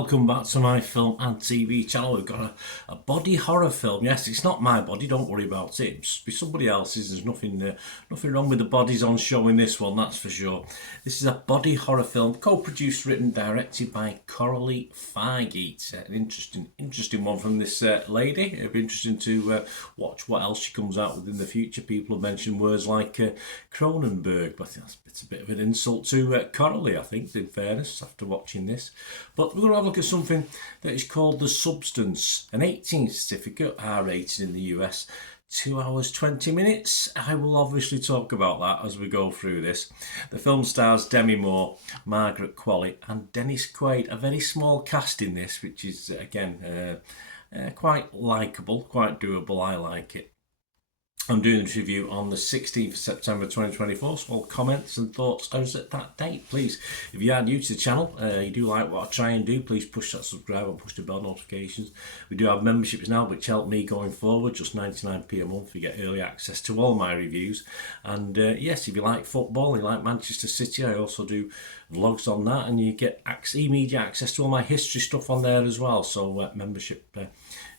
welcome back to my film and TV channel. We've got a body horror film. Yes, it's not my body, don't worry about it. It'll be somebody else's. There's nothing wrong with the bodies on show in this one, that's for sure. This is a body horror film, co-produced, written, directed by Coralie Feige. It's an interesting one from this lady. It'll be interesting to watch what else she comes out with in the future. People have mentioned words like Cronenberg, but it's a bit of an insult to Coralie, I think, in fairness, after watching this. But we're going to have a look at something that is called The Substance, an 18 certificate, R-rated in the US, 2 hours 20 minutes. I will obviously talk about that as we go through this. The film stars Demi Moore, Margaret Qualley and Dennis Quaid. A very small cast in this, which is, again, quite likeable, quite doable. I like it. I'm doing this review on the 16th of September 2024, so all comments and thoughts as at that date, please. If you are new to the channel, you do like what I try and do, please push that subscribe and push the bell notifications. We do have memberships now, which help me going forward, just 99p a month. You get early access to all my reviews. And yes, if you like football, you like Manchester City, I also do vlogs on that, and you get immediate access to all my history stuff on there as well. So membership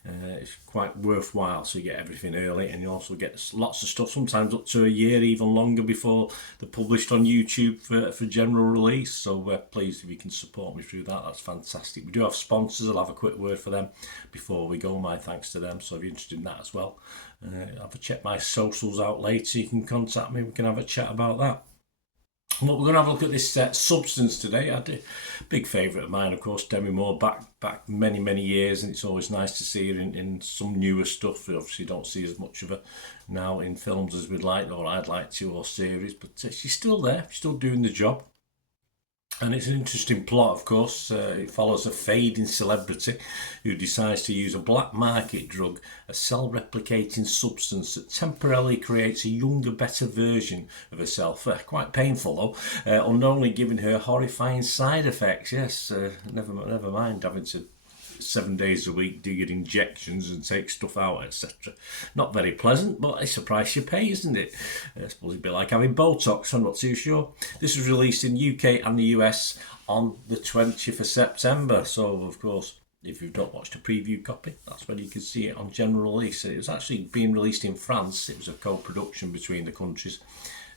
it's quite worthwhile, so you get everything early, and you also get lots of stuff, sometimes up to a year, even longer, before they're published on YouTube for general release. So please, if you can support me through that, that's fantastic. We do have sponsors. I'll have a quick word for them before we go. My thanks to them. So if you're interested in that as well, have a check my socials out later. You can contact me. We can have a chat about that. Well, we're going to have a look at this Substance today. I did big favourite of mine, of course, Demi Moore, back many years, and it's always nice to see her in some newer stuff. We obviously don't see as much of her now in films as we'd like, or I'd like to, or series, but she's still there, she's still doing the job. And it's an interesting plot, of course. It follows a fading celebrity who decides to use a black market drug, a cell-replicating substance that temporarily creates a younger, better version of herself. Quite painful, though, unknowingly giving her horrifying side effects. Yes, never mind having to 7 days a week do your injections and take stuff out, etc. Not very pleasant, but it's a price you pay, isn't it? I suppose it'd be like having Botox, I'm not too sure. This was released in UK and the US on the 20th of September, so of course, if you've not watched a preview copy, that's when you can see it on general release. It was actually being released in France. It was a co-production between the countries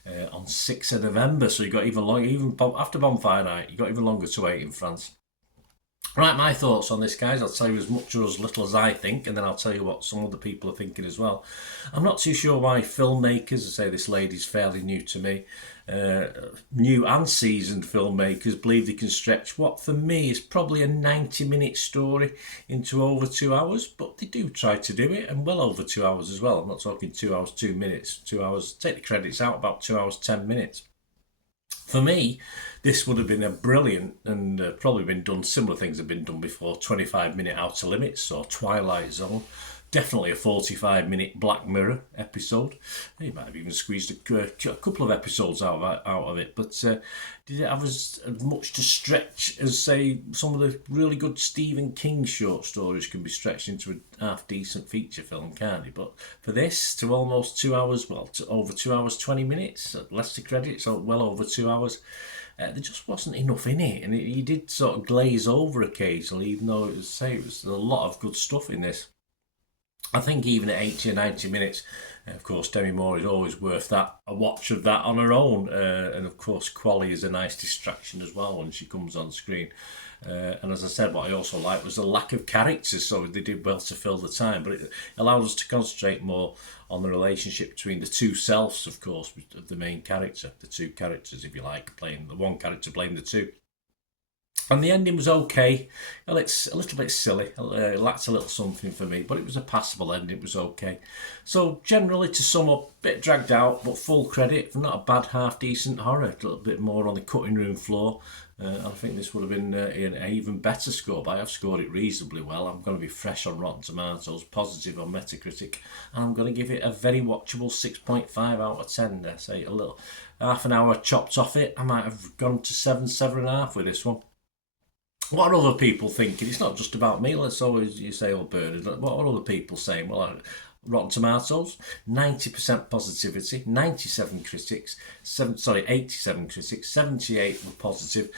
on 6th of November, so you got even longer, even after Bonfire Night, you got even longer to wait in France. Right, my thoughts on this, guys. I'll tell you as much or as little as I think, and then I'll tell you what some other people are thinking as well. I'm not too sure why filmmakers, I say this lady's fairly new to me, new and seasoned filmmakers believe they can stretch what for me is probably a 90-minute story into over 2 hours, but they do try to do it, and well over 2 hours as well. I'm not talking 2 hours 2 minutes, 2 hours, take the credits out, about 2 hours 10 minutes. For me, this would have been a brilliant, and probably been done, similar things have been done before, 25-minute Outer Limits or Twilight Zone. Definitely a 45-minute Black Mirror episode. You might have even squeezed a couple of episodes out of it, but did it have as much to stretch as, say, some of the really good Stephen King short stories can be stretched into a half-decent feature film, can't it? But for this, to almost 2 hours, well, to over 2 hours 20 minutes, less to credit, so well over 2 hours, there just wasn't enough in it, and you did sort of glaze over occasionally, even though it was a lot of good stuff in this. I think even at 80 or 90 minutes, of course, Demi Moore is always worth a watch of that on her own. And of course, Qualley is a nice distraction as well when she comes on screen. And as I said, what I also liked was the lack of characters, so they did well to fill the time. But it allowed us to concentrate more on the relationship between the two selves, of course, of the main character, the two characters, if you like, playing the one character playing the two. And the ending was okay. Well, it's a little bit silly. It lacked a little something for me, but it was a passable ending. It was okay. So generally, to sum up, a bit dragged out, but full credit for not a bad, half-decent horror. A little bit more on the cutting room floor. I think this would have been an even better score, but I have scored it reasonably well. I'm going to be fresh on Rotten Tomatoes, positive on Metacritic, and I'm going to give it a very watchable 6.5 out of 10. I say a little half an hour chopped off it. I might have gone to 7.5 with this one. What are other people thinking? It's not just about me. Let's always, you say, oh, Bernard, what are other people saying? Well, Rotten Tomatoes, 90% positivity, 97 critics, 87 critics, 78 were positive,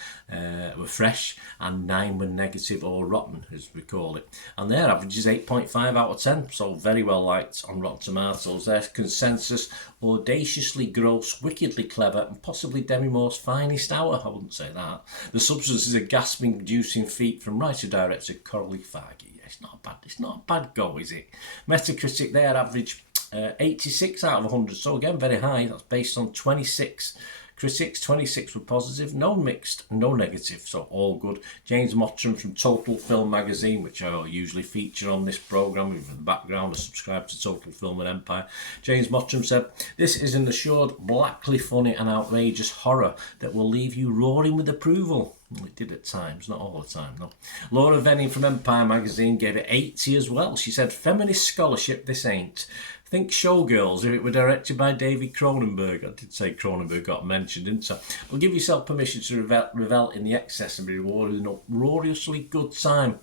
were fresh, and 9 were negative or rotten, as we call it. And their average is 8.5 out of 10, so very well liked on Rotten Tomatoes. Their consensus, audaciously gross, wickedly clever, and possibly Demi Moore's finest hour. I wouldn't say that. The Substance is a gasping-producing feat from writer-director Colin Hulston. It's not a bad go, is it? Metacritic, their average 86 out of 100, so again very high. That's based on 26 critics, 26 were positive, no mixed, no negative, so all good. James Mottram from Total Film magazine, which I usually feature on this programme, in the background I subscribe to Total Film and Empire. James Mottram said, "This is an assured blackly funny and outrageous horror that will leave you roaring with approval." Well, it did at times, not all the time, no. Laura Venning from Empire magazine gave it 80 as well. She said, "Feminist scholarship, this ain't. Think Showgirls if it were directed by David Cronenberg." I did say Cronenberg got mentioned, didn't I? Well, give yourself permission to revel in the excess and be rewarded an uproariously good time.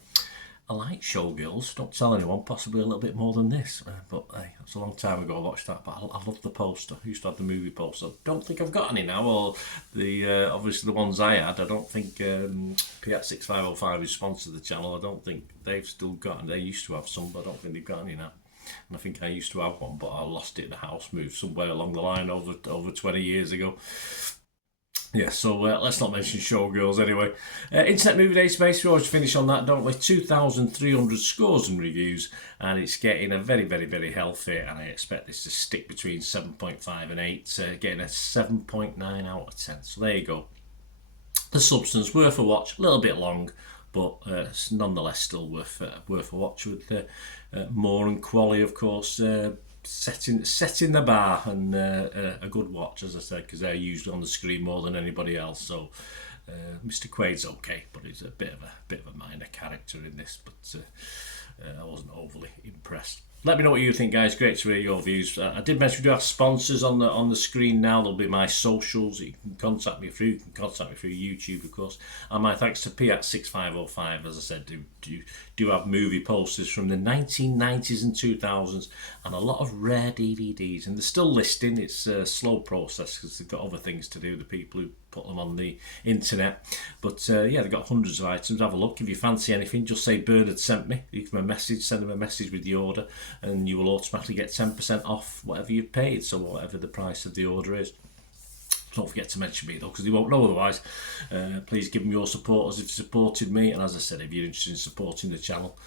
I like Showgirls, don't tell anyone, possibly a little bit more than this. But hey, that's a long time ago I watched that, but I love the poster. I used to have the movie poster. Don't think I've got any now, or the obviously the ones I had. I don't think Piat6505 who sponsored the channel, I don't think they've still got any. They used to have some, but I don't think they've got any now. And I think I used to have one, but I lost it in the house, moved somewhere along the line over 20 years ago. Yeah, so let's not mention Showgirls anyway. Internet Movie Database, we always finish on that, don't we? 2,300 scores and reviews, and it's getting a very, very, very healthy, and I expect this to stick between 7.5 and 8, getting a 7.9 out of 10. So there you go. The Substance, worth a watch, a little bit long, but nonetheless still worth a watch with Moore and Qualley, of course, setting the bar, and a good watch, as I said, because they're usually on the screen more than anybody else. So Mr. Quaid's okay, but he's a bit of a minor character in this. But I wasn't overly impressed. Let me know what you think, guys. Great to hear your views. I did mention we do have sponsors on the screen now. There'll be my socials that you can contact me through. You can contact me through YouTube, of course. And my thanks to Piat6505, as I said, do have movie posters from the 1990s and 2000s, and a lot of rare DVDs. And they're still listing. It's a slow process because they've got other things to do, the people who put them on the internet. But yeah, they've got hundreds of items. Have a look. If you fancy anything, just say Bernard sent me. Leave them a message, send them a message with the order, and you will automatically get 10% off whatever you've paid, so whatever the price of the order is. Don't forget to mention me though, because they won't know otherwise. Please give them your support as if you supported me, and as I said, if you're interested in supporting the channel,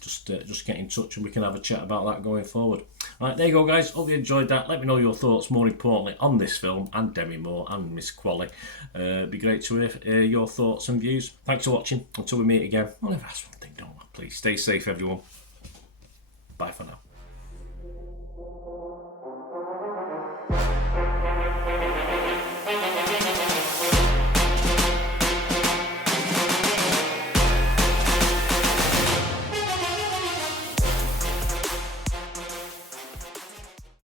just get in touch and we can have a chat about that going forward. Right, there you go, guys. Hope you enjoyed that. Let me know your thoughts, more importantly, on this film and Demi Moore and Miss Qualley. It'd be great to hear your thoughts and views. Thanks for watching. Until we meet again, I'll never ask one thing, don't I? Please stay safe, everyone. Bye for now.